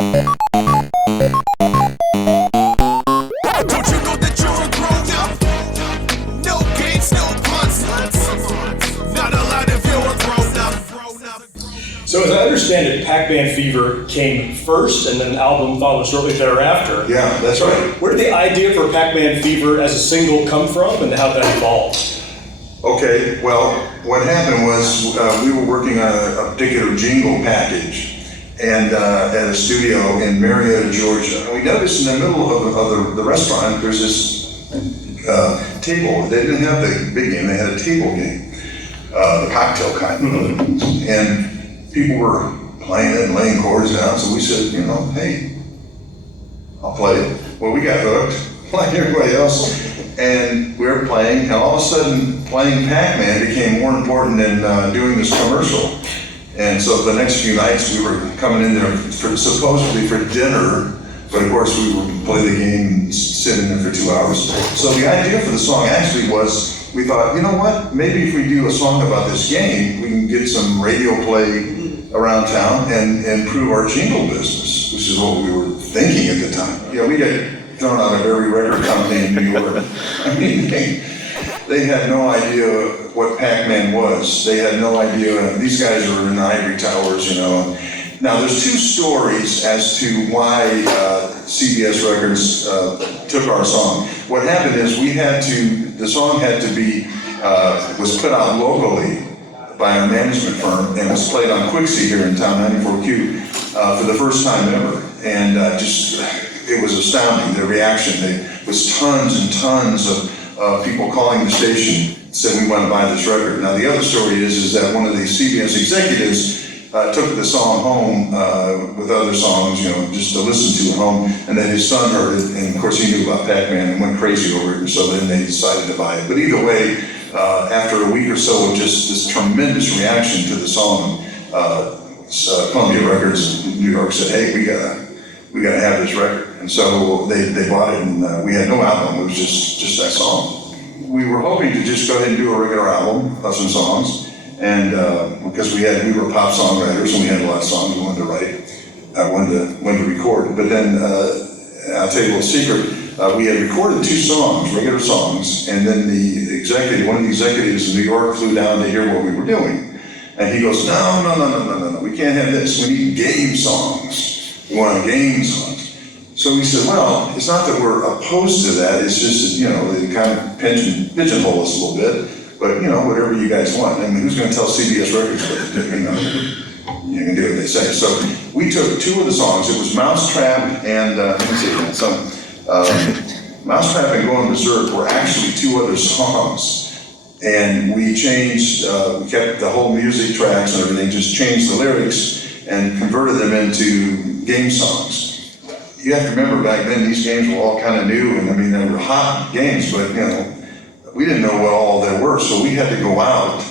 So as I understand it, Pac-Man Fever came first, and then the album followed shortly thereafter. Yeah, that's right. Where did the idea for Pac-Man Fever as a single come from, and how did that evolve? Okay, well, what happened was we were working on a particular jingle package and at a studio in Marietta, Georgia. And we noticed in the middle of the restaurant, there's this table. They didn't have the big game, they had a table game, the cocktail kind. Mm-hmm. And people were playing it and laying chords down, so we said, you know, hey, I'll play it. Well, we got hooked, like everybody else, and we were playing, and all of a sudden, playing Pac-Man became more important than doing this commercial. And so the next few nights, we were coming in there supposedly for dinner, but of course we would play the game and sit in there for 2 hours. So the idea for the song actually was, we thought, you know what, maybe if we do a song about this game, we can get some radio play around town and improve our jingle business, which is what we were thinking at the time. You know, we got thrown out of every record company in New York. I mean, they had no idea what Pac-Man was. They had no idea. These guys were in ivory towers, you know. Now, there's two stories as to why CBS Records took our song. What happened is the song had to be, was put out locally by our management firm and was played on Quixie here in town, 94Q, for the first time ever. And it was astounding, the reaction. There was tons and tons of people calling the station, said we want to buy this record. Now the other story is that one of the CBS executives took the song home with other songs, you know, just to listen to at home, and then his son heard it, and of course he knew about Pac-Man and went crazy over it, and so then they decided to buy it. But either way, after a week or so of just this tremendous reaction to the song, Columbia Records in New York said, hey, we gotta have this record. And so they bought it, and we had no album, it was just that song. We were hoping to just go ahead and do a regular album of some songs, and because we were pop songwriters and we had a lot of songs we wanted to write, wanted to record. But then, I'll tell you a little secret, we had recorded 2 songs, regular songs, and then one of the executives in New York flew down to hear what we were doing. And he goes, no, we can't have this, we need game songs. We want game songs. So we said, well, it's not that we're opposed to that, it's just that, you know, they kind of pigeonhole us a little bit, but, you know, whatever you guys want. I mean, who's gonna tell CBS Records what to do, you know? You can do what they say. So we took 2 of the songs, it was Mousetrap and, Mousetrap and Going Berserk were actually 2 other songs. And we changed, we kept the whole music tracks and everything, just changed the lyrics and converted them into game songs. You have to remember back then, these games were all kind of new, and I mean, they were hot games, but you know, we didn't know what all there were, so we had to go out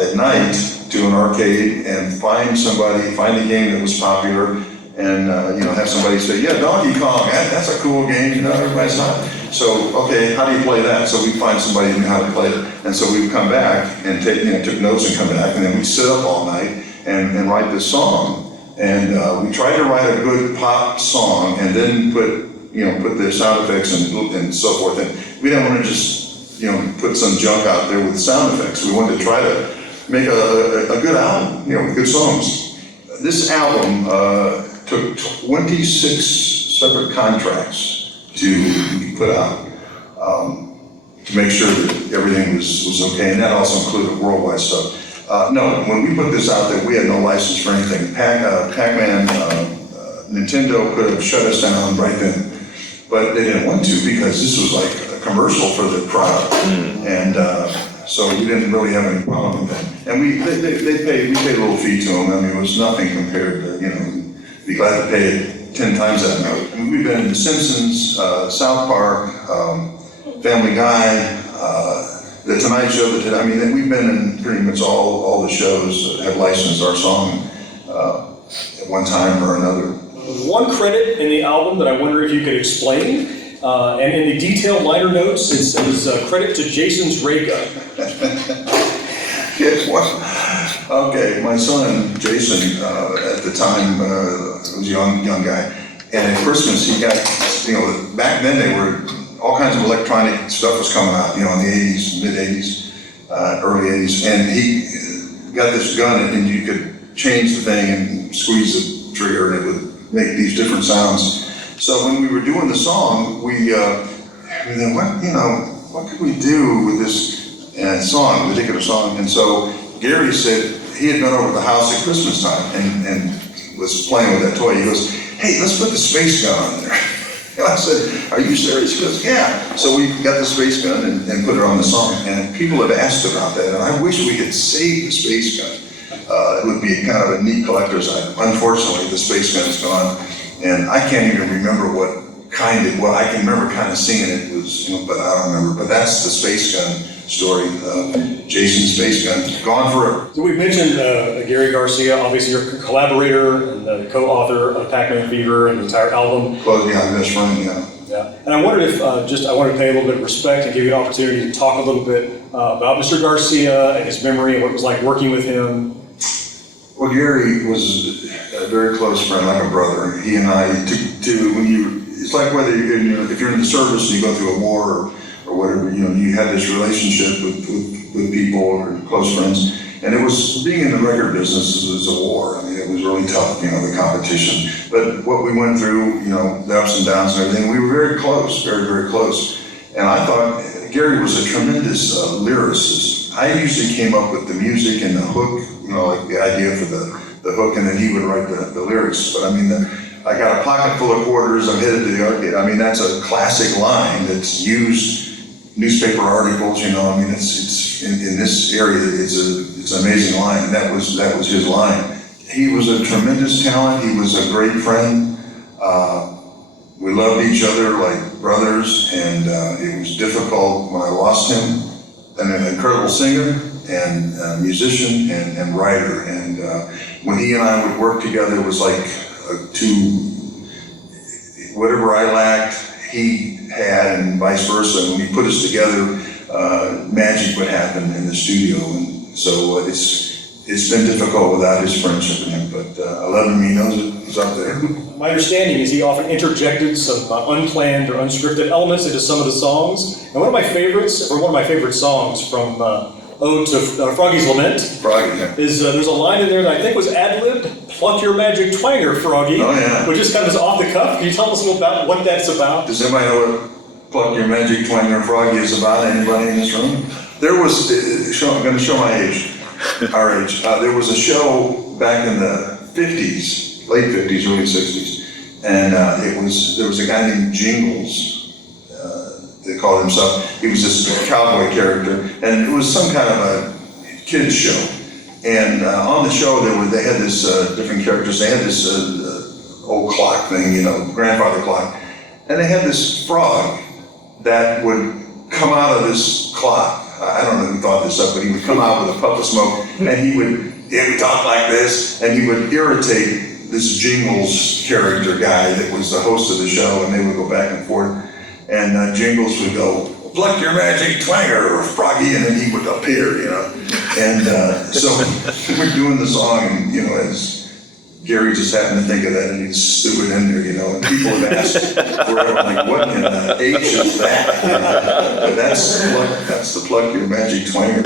at night to an arcade and find a game that was popular, and you know, have somebody say, yeah, Donkey Kong, that's a cool game, you know, everybody's hot. So, okay, how do you play that? So we'd find somebody who knew how to play it, and so we'd come back and took notes and come back, and then we'd sit up all night and write this song. And we tried to write a good pop song and then put the sound effects and so forth. And we didn't want to just, you know, put some junk out there with sound effects. We wanted to try to make a good album, you know, with good songs. This album took 26 separate contracts to put out to make sure that everything was okay. And that also included worldwide stuff. No, when we put this out there, we had no license for anything. Pac-Man, Nintendo could have shut us down right then, but they didn't want to because this was like a commercial for the product, and so we didn't really have any problem with that. And we paid a little fee to them. I mean, it was nothing compared to, you know, be glad to pay it 10 times that amount. I mean, we've been in The Simpsons, South Park, Family Guy. The Tonight Show, we've been in pretty much all the shows that have licensed our song at one time or another. One credit in the album that I wonder if you could explain, and in the detailed liner notes, it says credit to Jason's ray gun. Yes, Okay, my son, Jason, at the time, was a young guy, and at Christmas he got, back then they were, all kinds of electronic stuff was coming out, in the 80s, mid-80s, early 80s, and he got this gun and you could change the thing and squeeze the trigger and it would make these different sounds. So when we were doing the song, we then what could we do with this particular song? And so Gary said he had been over to the house at Christmas time and was playing with that toy. He goes, "Hey, let's put the space gun on there." And I said, "Are you serious?" He goes, "Yeah." So we got the space gun and put it on the song. And people have asked about that, and I wish we could save the space gun. It would be kind of a neat collector's item. Unfortunately, the space gun is gone, and I can't even remember what I can remember kind of seeing it was, but I don't remember. But that's the space gun story, Jason's space gun, gone forever. So we've mentioned Gary Garcia, obviously you're a collaborator and the co-author of Pac-Man Fever and the entire album. Close, yeah, best friend, yeah. Yeah, and I wondered if I wanted to pay a little bit of respect and give you an opportunity to talk a little bit about Mr. Garcia and his memory and what it was like working with him. Well, Gary was a very close friend, like a brother. He and I, it's like whether if you're in the service and you go through a war or whatever, you had this relationship with people or close friends. And it was, being in the record business was a war. I mean, it was really tough, the competition. But what we went through, the ups and downs and everything, we were very close, very, very close. And I thought Gary was a tremendous lyricist. I usually came up with the music and the hook, like the idea for the hook, and then he would write the lyrics. But I mean, I got a pocket full of quarters, I'm headed to the arcade. I mean, that's a classic line that's used newspaper articles, it's in this area, it's an amazing line, and that was his line. He was a tremendous talent, he was a great friend. We loved each other like brothers, and it was difficult when I lost him. An incredible singer and musician and writer, and when he and I would work together, it was like whatever I lacked, he had, and vice versa. When he put us together, magic would happen in the studio, and so it's been difficult without his friendship with him, but I love him, he knows it, he's up there. My understanding is he often interjected some unplanned or unscripted elements into some of the songs, and one of my favorite songs from Ode to Froggy's Lament is there's a line in there that I think was ad-libbed, "Pluck your magic twanger, Froggy," which is kind of off the cuff. Can you tell us a little about what that's about? Does anybody know what "Pluck Your Magic Twanger, Froggy" is about? Anybody in this room? There was, I'm going to show my age, our age. There was a show back in the 50s, late 50s, early 60s, and there was a guy named Jingles. They called himself, he was this cowboy character, and it was some kind of a kid's show. And on the show, they had this different characters. They had this old clock thing, grandfather clock, and they had this frog that would come out of this clock. I don't know who thought this up, but he would come out with a puff of smoke, and he would talk like this, and he would irritate this Jingles character guy that was the host of the show, and they would go back and forth. And Jingles would go, "Pluck your magic twanger, Froggy," and then he would appear, And so we're doing the song, and, as Gary just happened to think of that, and he just threw it in there, and people have asked forever, like, what in the H is that? But that's the "Pluck Your Magic Twanger."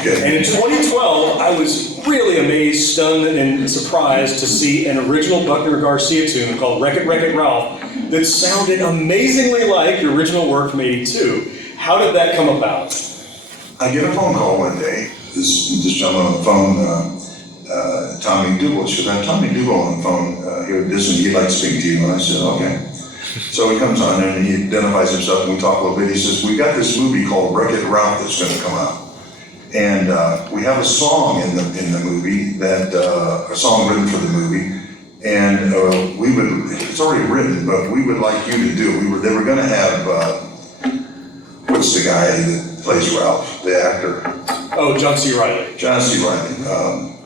Okay. And in 2012, I was really amazed, stunned, and surprised to see an original Bucker Garcia tune called "Wreck It, Wreck It, Ralph" that sounded amazingly like the original work from '82. How did that come about? I get a phone call one day. This gentleman on the phone, Tommy Duval, should have Tommy Duval on the phone here at Disney. He'd like to speak to you. And I said, okay. So he comes on and he identifies himself, and we talk a little bit. He says, "We got this movie called Wreck It Ralph that's going to come out. And we have a song in the movie, a song written for the movie. And it's already written, but we would like you to do it." They were going to have, what's the guy that plays Ralph, the actor? Oh, John C. Reilly. John C. Reilly.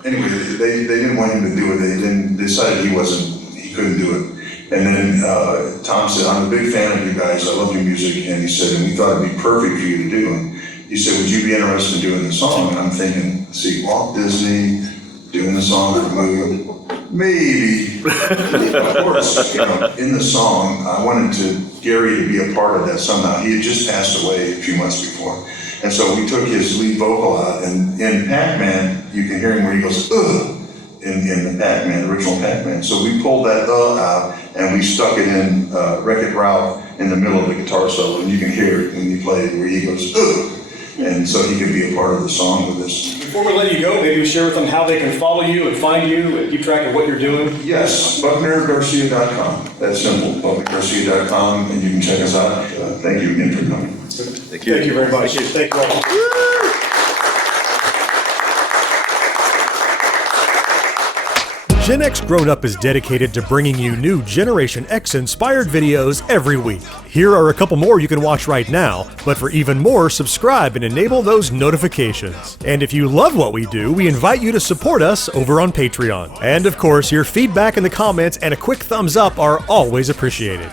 Anyway, they didn't want him to do it. They decided he couldn't do it. And then Tom said, "I'm a big fan of you guys. I love your music." And he said, "And we thought it'd be perfect for you to do." And he said, would you be interested in doing the song? And I'm thinking, see, Walt Disney doing the song for a movie? Maybe. Of course, in the song, I wanted Gary to be a part of that somehow. He had just passed away a few months before. And so we took his lead vocal out, and in Pac-Man, you can hear him where he goes, ugh, in the Pac-Man, original Pac-Man. So we pulled that out, and we stuck it in Wreck-It Ralph in the middle of the guitar solo, and you can hear it when you play it where he goes, ugh. And so he could be a part of the song with us. Before we let you go, maybe you share with them how they can follow you and find you and keep track of what you're doing. Yes, BucknerGarcia.com. That's simple, BucknerGarcia.com, and you can check us out. Thank you again for coming. Thank you. Thank you very much. Thank you all. Gen X Grown Up is dedicated to bringing you new Generation X inspired videos every week. Here are a couple more you can watch right now, but for even more, subscribe and enable those notifications. And if you love what we do, we invite you to support us over on Patreon. And of course, your feedback in the comments and a quick thumbs up are always appreciated.